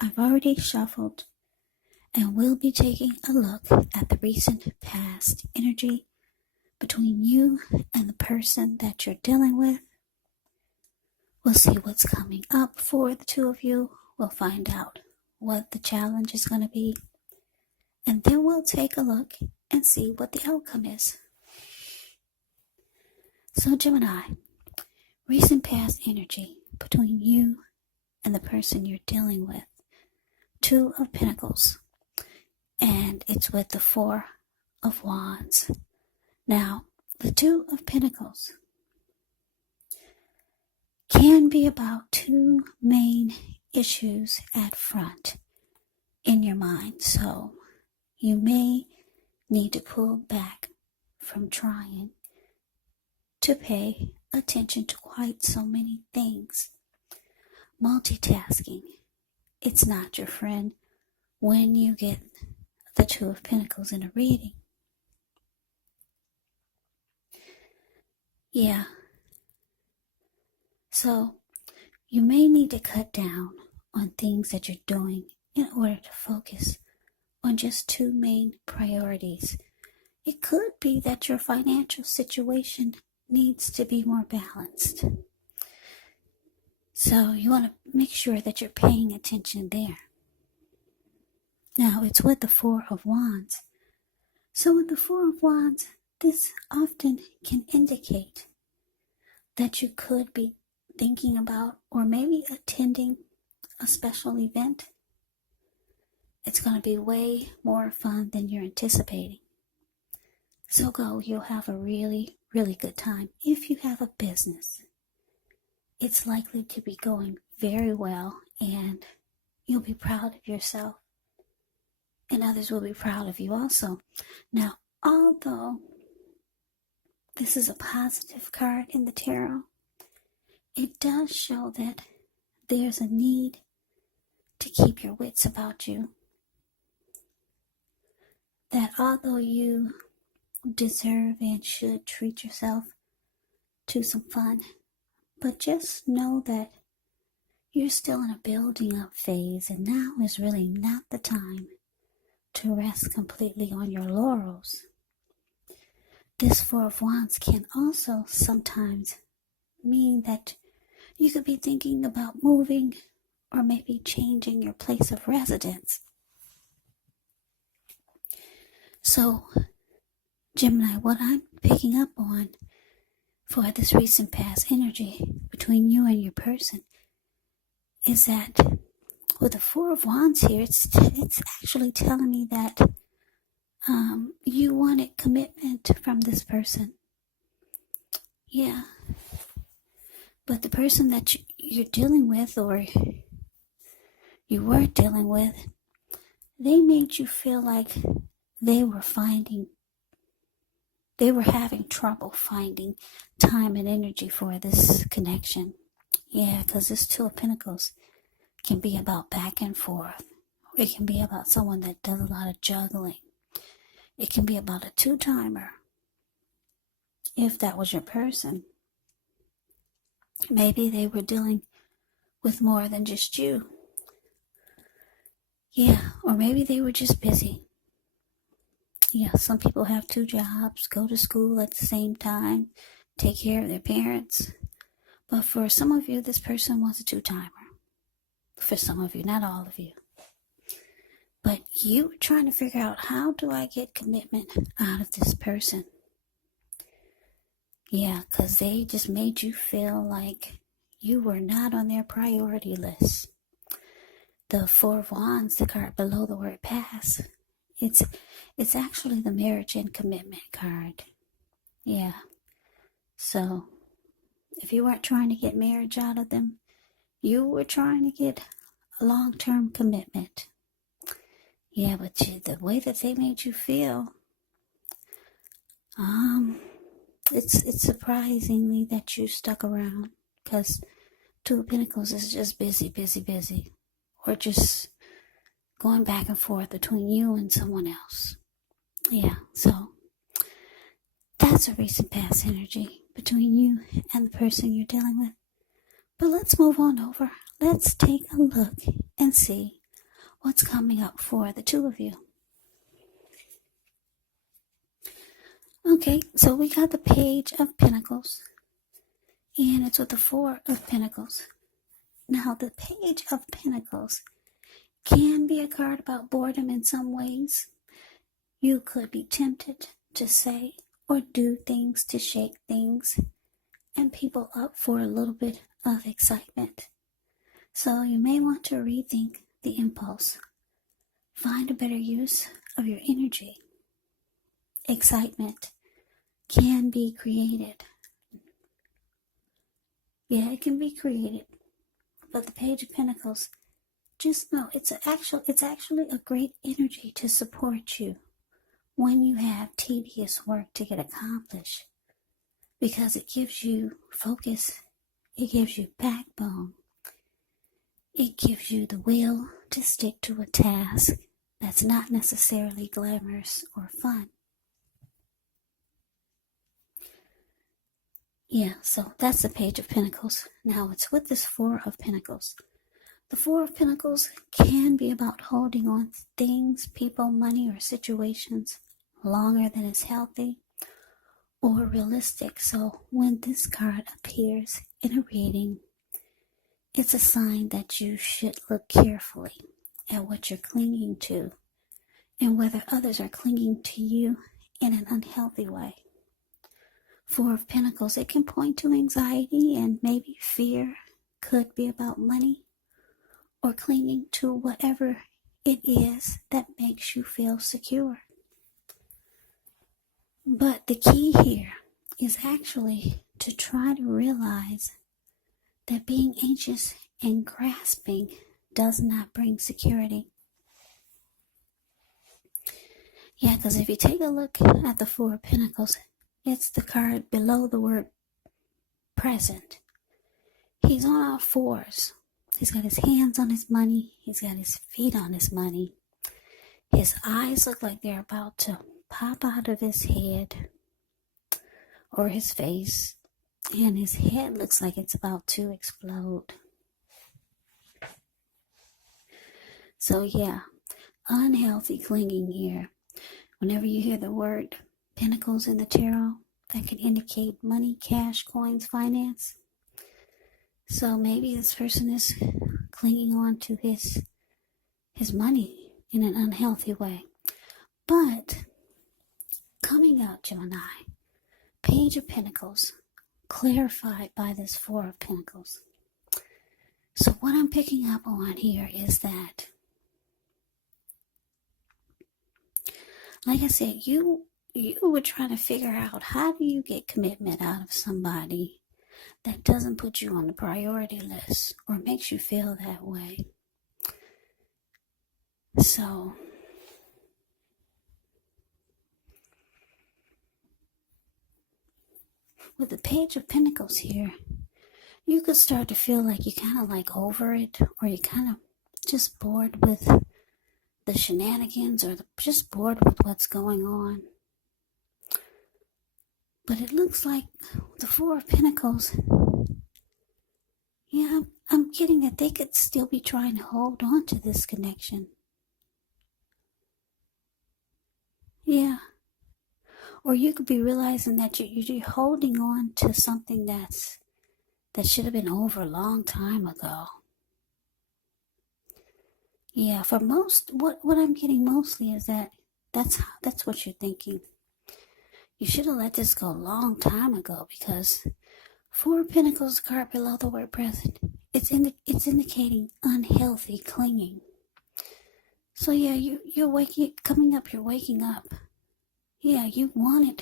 I've already shuffled and we'll be taking a look at the recent past energy between you and the person that you're dealing with. We'll see what's coming up for the two of you. We'll find out what the challenge is going to be. And then we'll take a look and see what the outcome is. So Gemini, recent past energy between you and the person you're dealing with. Two of Pentacles. And it's with the Four of Wands. Now, the Two of Pentacles can be about two main issues at front in your mind. So you may need to pull back from trying to pay attention to quite so many things. Multitasking, it's not your friend when you get the Two of Pentacles in a reading. Yeah. So you may need to cut down on things that you're doing in order to focus on just two main priorities. It could be that your financial situation needs to be more balanced. So you want to make sure that you're paying attention there. Now it's with the Four of Wands. So with the Four of Wands, this often can indicate that you could be thinking about or maybe attending a special event. It's going to be way more fun than you're anticipating. So go, you'll have a really, really good time. If you have a business, it's likely to be going very well and you'll be proud of yourself. And others will be proud of you also. Now, although this is a positive card in the tarot, it does show that there's a need to keep your wits about you. That although you deserve and should treat yourself to some fun, but just know that you're still in a building up phase and now is really not the time to rest completely on your laurels. This Four of Wands can also sometimes mean that you could be thinking about moving or maybe changing your place of residence. So, Gemini, what I'm picking up on for this recent past energy between you and your person is that with the Four of Wands here, it's actually telling me that you wanted commitment from this person. Yeah. But the person that you're dealing with or you were dealing with, they made you feel like they were having trouble finding time and energy for this connection. Yeah, because this Two of Pentacles can be about back and forth. It can be about someone that does a lot of juggling. It can be about a two-timer. If that was your person, maybe they were dealing with more than just you. Yeah, or maybe they were just busy. Yeah, some people have two jobs, go to school at the same time, take care of their parents. But for some of you, this person was a two-timer. For some of you, not all of you. But you were trying to figure out, how do I get commitment out of this person? Yeah, because they just made you feel like you were not on their priority list. The Four of Wands, the card below the word pass, it's actually the marriage and commitment card. Yeah. So, if you weren't trying to get marriage out of them, you were trying to get a long-term commitment. Yeah, but the way that they made you feel, it's surprisingly that you stuck around, because Two of Pentacles is just busy. Or just going back and forth between you and someone else. Yeah, so that's a recent past energy between you and the person you're dealing with. But let's move on over. Let's take a look and see what's coming up for the two of you. Okay, so we got the Page of Pentacles, and it's with the Four of Pentacles. Now, the Page of Pentacles can be a card about boredom in some ways. You could be tempted to say or do things to shake things and people up for a little bit of excitement. So you may want to rethink the impulse. Find a better use of your energy. Excitement can be created. Yeah, it can be created. But the Page of Pentacles, just know it's actually a great energy to support you when you have tedious work to get accomplished, because it gives you focus, it gives you backbone, it gives you the will to stick to a task that's not necessarily glamorous or fun. Yeah, so that's the Page of Pentacles. Now it's with this Four of Pentacles. The Four of Pentacles can be about holding on to things, people, money, or situations longer than is healthy or realistic. So when this card appears in a reading, it's a sign that you should look carefully at what you're clinging to and whether others are clinging to you in an unhealthy way. Four of Pentacles, it can point to anxiety and maybe fear. Could be about money or clinging to whatever it is that makes you feel secure. But the key here is actually to try to realize that being anxious and grasping does not bring security. Yeah, because if you take a look at the Four of Pentacles, it's the card below the word present. He's on all fours. He's got his hands on his money. He's got his feet on his money. His eyes look like they're about to pop out of his head or his face. And his head looks like it's about to explode. So yeah, unhealthy clinging here. Whenever you hear the word Pentacles in the tarot, that can indicate money, cash, coins, finance. So maybe this person is clinging on to his money in an unhealthy way. But coming out, Gemini, Page of Pentacles, clarified by this Four of Pentacles. So what I'm picking up on here is that, like I said, you were trying to figure out, how do you get commitment out of somebody that doesn't put you on the priority list or makes you feel that way. So with the Page of Pentacles here, you could start to feel like you're kind of like over it, or you're kind of just bored with the shenanigans, or just bored with what's going on. But it looks like the Four of Pentacles, yeah, I'm getting that they could still be trying to hold on to this connection. Yeah. Or you could be realizing that you're holding on to something that should have been over a long time ago. Yeah, for most, what I'm getting mostly is that's what you're thinking. You should have let this go a long time ago, because Four of Pentacles, the card below the word present, it's indicating unhealthy clinging. So yeah, you're waking up. Yeah, you wanted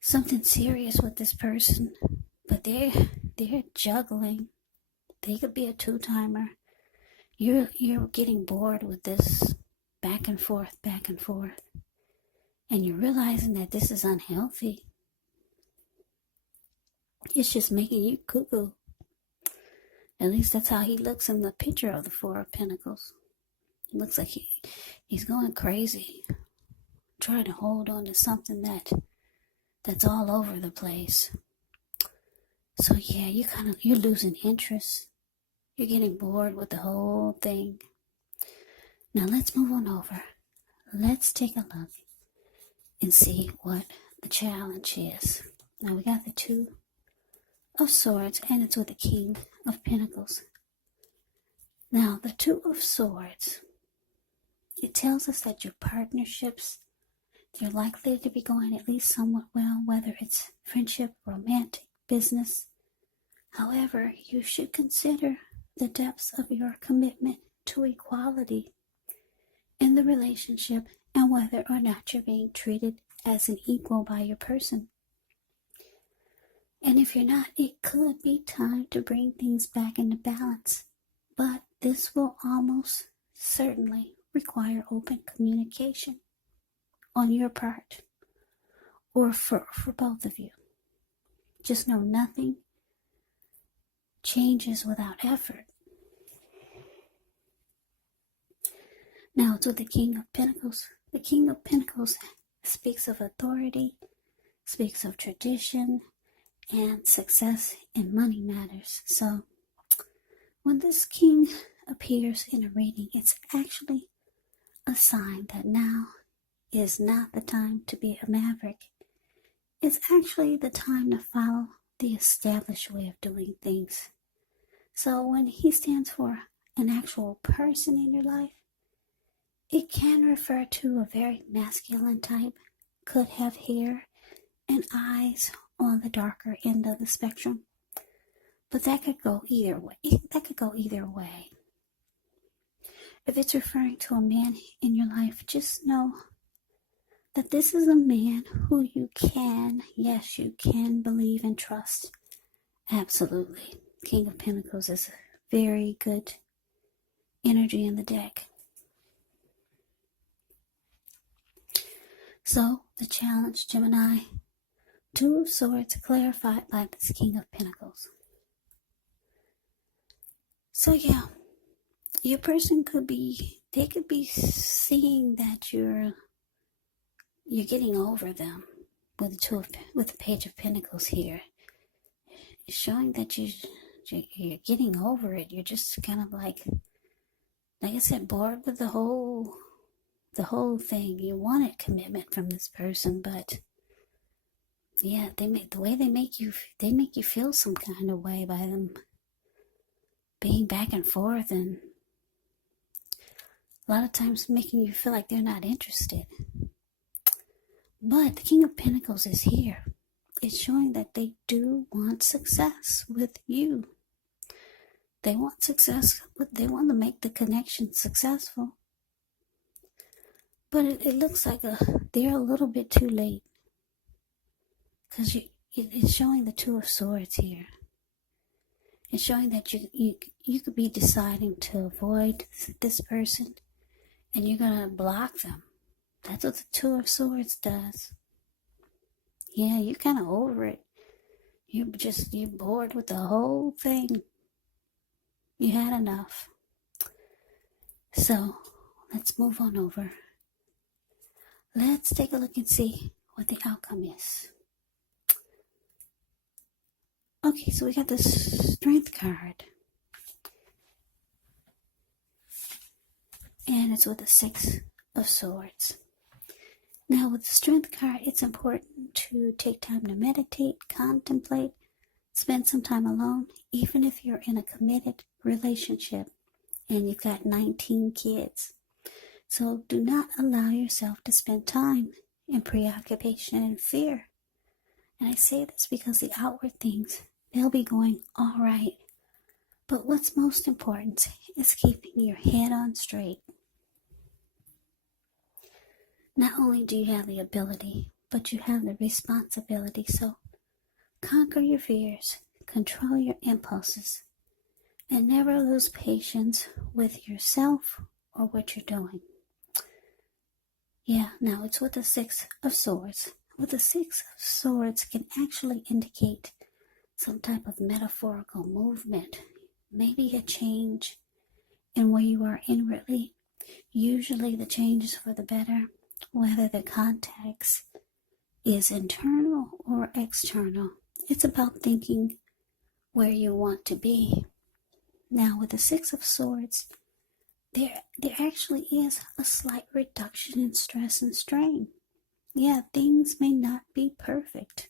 something serious with this person, but they're juggling. They could be a two-timer. You're getting bored with this back and forth, and you're realizing that this is unhealthy. It's just making you cuckoo. At least that's how he looks in the picture of the Four of Pentacles. It looks like he's going crazy, trying to hold on to something that's all over the place. So yeah, you're losing interest. You're getting bored with the whole thing. Now let's move on over. Let's take a look and see what the challenge is. Now we got the Two of Swords, and it's with the King of Pentacles. Now the Two of Swords, it tells us that your partnerships, you're likely to be going at least somewhat well, whether it's friendship, romantic, business. However, you should consider the depths of your commitment to equality in the relationship and whether or not you're being treated as an equal by your person. And if you're not, it could be time to bring things back into balance. But this will almost certainly require open communication on your part or for both of you. Just know nothing changes without effort. Now it's with the King of Pentacles. The King of Pentacles speaks of authority, speaks of tradition, and success in money matters. So when this king appears in a reading, it's actually a sign that now is not the time to be a maverick. It's actually the time to follow the established way of doing things. So when he stands for an actual person in your life, it can refer to a very masculine type, could have hair and eyes on the darker end of the spectrum. But that could go either way. If it's referring to a man in your life, just know that this is a man who you can believe and trust. Absolutely. King of Pentacles is very good energy in the deck. So, the challenge, Gemini, Two of Swords clarified by this King of Pentacles. So yeah, your person could be seeing that you're getting over them with the Page of Pentacles here. It's showing that you're getting over it. You're just kind of like I said, bored with the whole thing. You wanted commitment from this person, but yeah, they make you feel some kind of way by them being back and forth, and a lot of times making you feel like they're not interested. But the King of Pentacles is here. It's showing that they do want success with you. They want success, but they want to make the connection successful. But it looks like they're a little bit too late. Because it's showing the Two of Swords here. It's showing that you could be deciding to avoid this person, and you're going to block them. That's what the Two of Swords does. Yeah, you're kind of over it. You're bored with the whole thing. You had enough. So, let's move on over. Let's take a look and see what the outcome is. Okay, so we got the Strength card. And it's with the Six of Swords. Now, with the Strength card, it's important to take time to meditate, contemplate, spend some time alone, even if you're in a committed relationship and you've got 19 kids. So do not allow yourself to spend time in preoccupation and fear. And I say this because the outward things, they'll be going all right. But what's most important is keeping your head on straight. Not only do you have the ability, but you have the responsibility. So conquer your fears, control your impulses, and never lose patience with yourself or what you're doing. Yeah, now it's with the Six of Swords. With the Six of Swords can actually indicate some type of metaphorical movement, maybe a change in where you are inwardly. Usually the change is for the better, whether the context is internal or external. It's about thinking where you want to be. Now with the Six of Swords, there actually is a slight reduction in stress and strain. Yeah, things may not be perfect,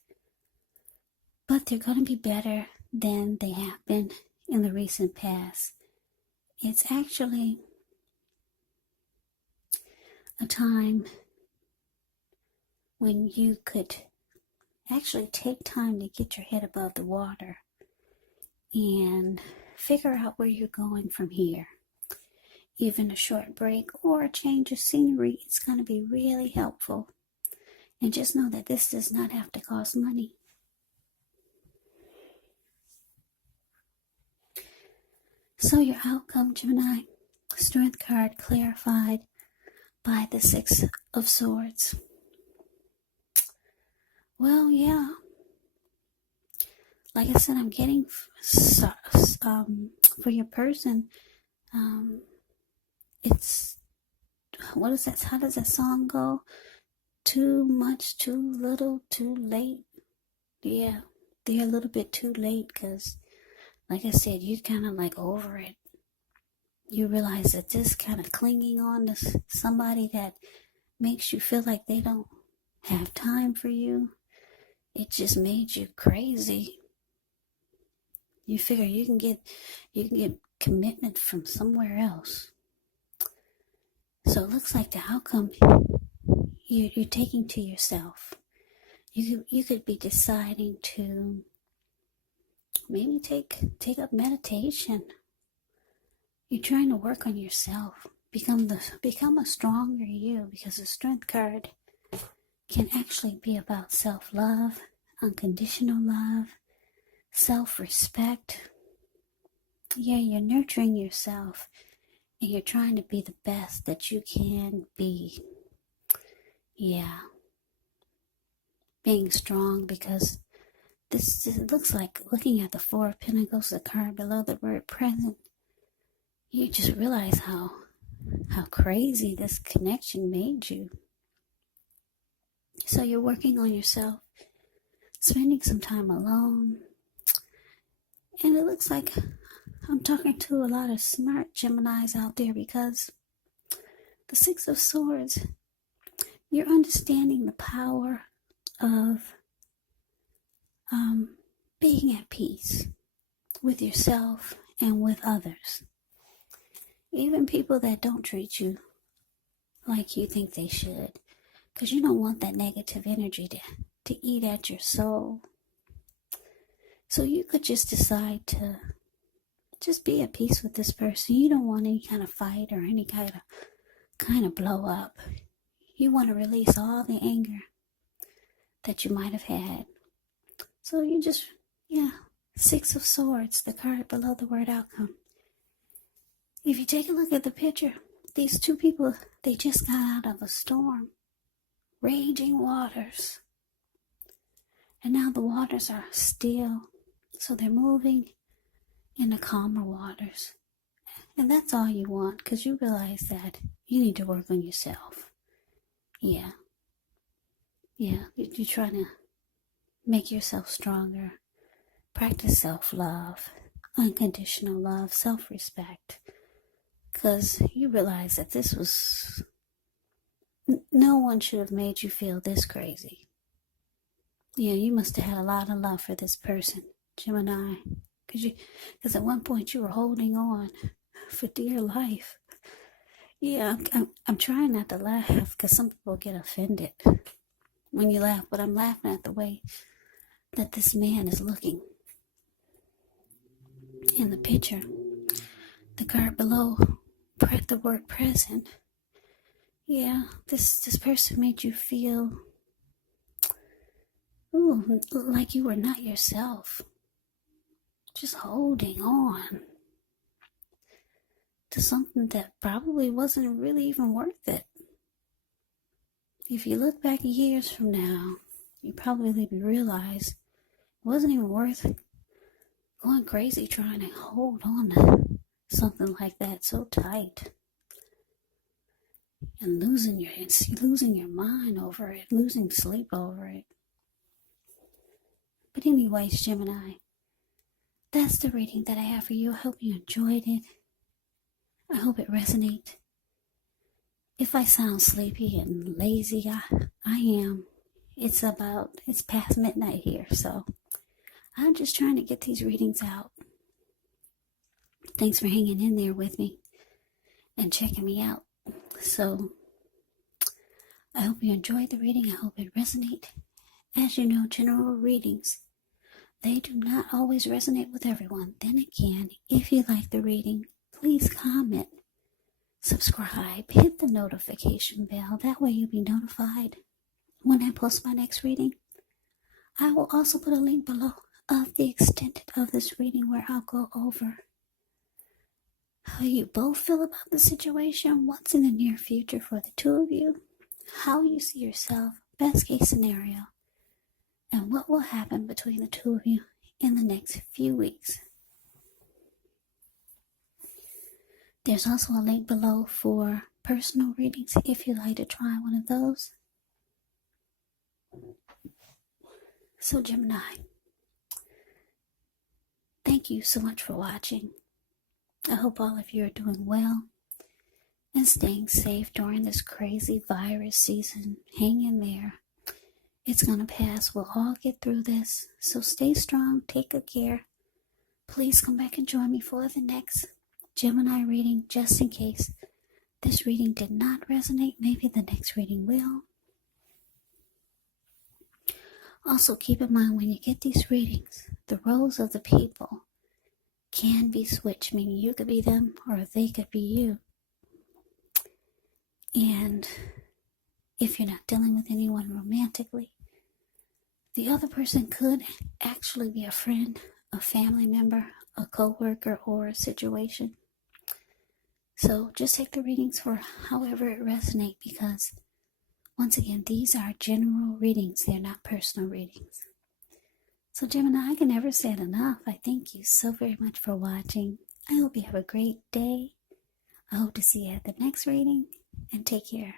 but they're going to be better than they have been in the recent past. It's actually a time when you could actually take time to get your head above the water and figure out where you're going from here. Even a short break or a change of scenery is going to be really helpful. And just know that this does not have to cost money. So your outcome, Gemini, Strength card clarified by the Six of Swords. Well, yeah. Like I said, I'm getting for your person, it's, what is that? How does that song go? Too much, too little, too late. Yeah, they're a little bit too late because, like I said, you're kind of like over it. You realize that this kind of clinging on to somebody that makes you feel like they don't have time for you, it just made you crazy. You figure you can get commitment from somewhere else. So it looks like the outcome you're taking to yourself. You could be deciding to maybe take up meditation. You're trying to work on yourself, become a stronger you, because the Strength card can actually be about self-love, unconditional love, self-respect. Yeah, you're nurturing yourself and you're trying to be the best that you can be. Yeah. Being strong, because this looks like, looking at the Four of Pentacles, the card below the word present, you just realize how crazy this connection made you. So you're working on yourself, spending some time alone. And it looks like I'm talking to a lot of smart Geminis out there, because the Six of Swords, you're understanding the power of being at peace with yourself and with others. Even people that don't treat you like you think they should, because you don't want that negative energy to eat at your soul. So you could just decide to just be at peace with this person. You don't want any kind of fight or any kind of blow up. You want to release all the anger that you might have had. So you just, Six of Swords, the card below the word outcome. If you take a look at the picture, these two people, they just got out of a storm. Raging waters. And now the waters are still. So they're moving in the calmer waters. And that's all you want, because you realize that you need to work on yourself. Yeah. You're trying to make yourself stronger. Practice self-love, unconditional love, self-respect. Because you realize that this was... No one should have made you feel this crazy. Yeah, you must have had a lot of love for this person, Gemini. Because at one point you were holding on for dear life. Yeah, I'm trying not to laugh, because some people get offended when you laugh, but I'm laughing at the way that this man is looking. In the picture, the card below, the word present. Yeah, this person made you feel, like you were not yourself. Just holding on to something that probably wasn't really even worth it. If you look back years from now, you probably realize it wasn't even worth going crazy trying to hold on to something like that so tight. And losing your mind over it, losing sleep over it. But anyways, Gemini, that's the reading that I have for you. I hope you enjoyed it. I hope it resonates. If I sound sleepy and lazy, I am. It's past midnight here, so I'm just trying to get these readings out. Thanks for hanging in there with me and checking me out. So I hope you enjoyed the reading. I hope it resonates. As you know, general readings, they do not always resonate with everyone. Then again, if you like the reading, please comment, subscribe, hit the notification bell. That way you'll be notified when I post my next reading. I will also put a link below of the extended of this reading where I'll go over how you both feel about the situation, what's in the near future for the two of you, how you see yourself, best case scenario, and what will happen between the two of you in the next few weeks. There's also a link below for personal readings if you'd like to try one of those. So Gemini, thank you so much for watching. I hope all of you are doing well and staying safe during this crazy virus season. Hang in there. It's going to pass. We'll all get through this. So stay strong. Take good care. Please come back and join me for the next Gemini reading, just in case this reading did not resonate. Maybe the next reading will. Also, keep in mind when you get these readings, the roles of the people can be switched, meaning you could be them or they could be you. And if you're not dealing with anyone romantically, the other person could actually be a friend, a family member, a co-worker, or a situation. So just take the readings for however it resonates, because once again, these are general readings. They're not personal readings. So Gemini, I can never say it enough. I thank you so very much for watching. I hope you have a great day. I hope to see you at the next reading, and take care.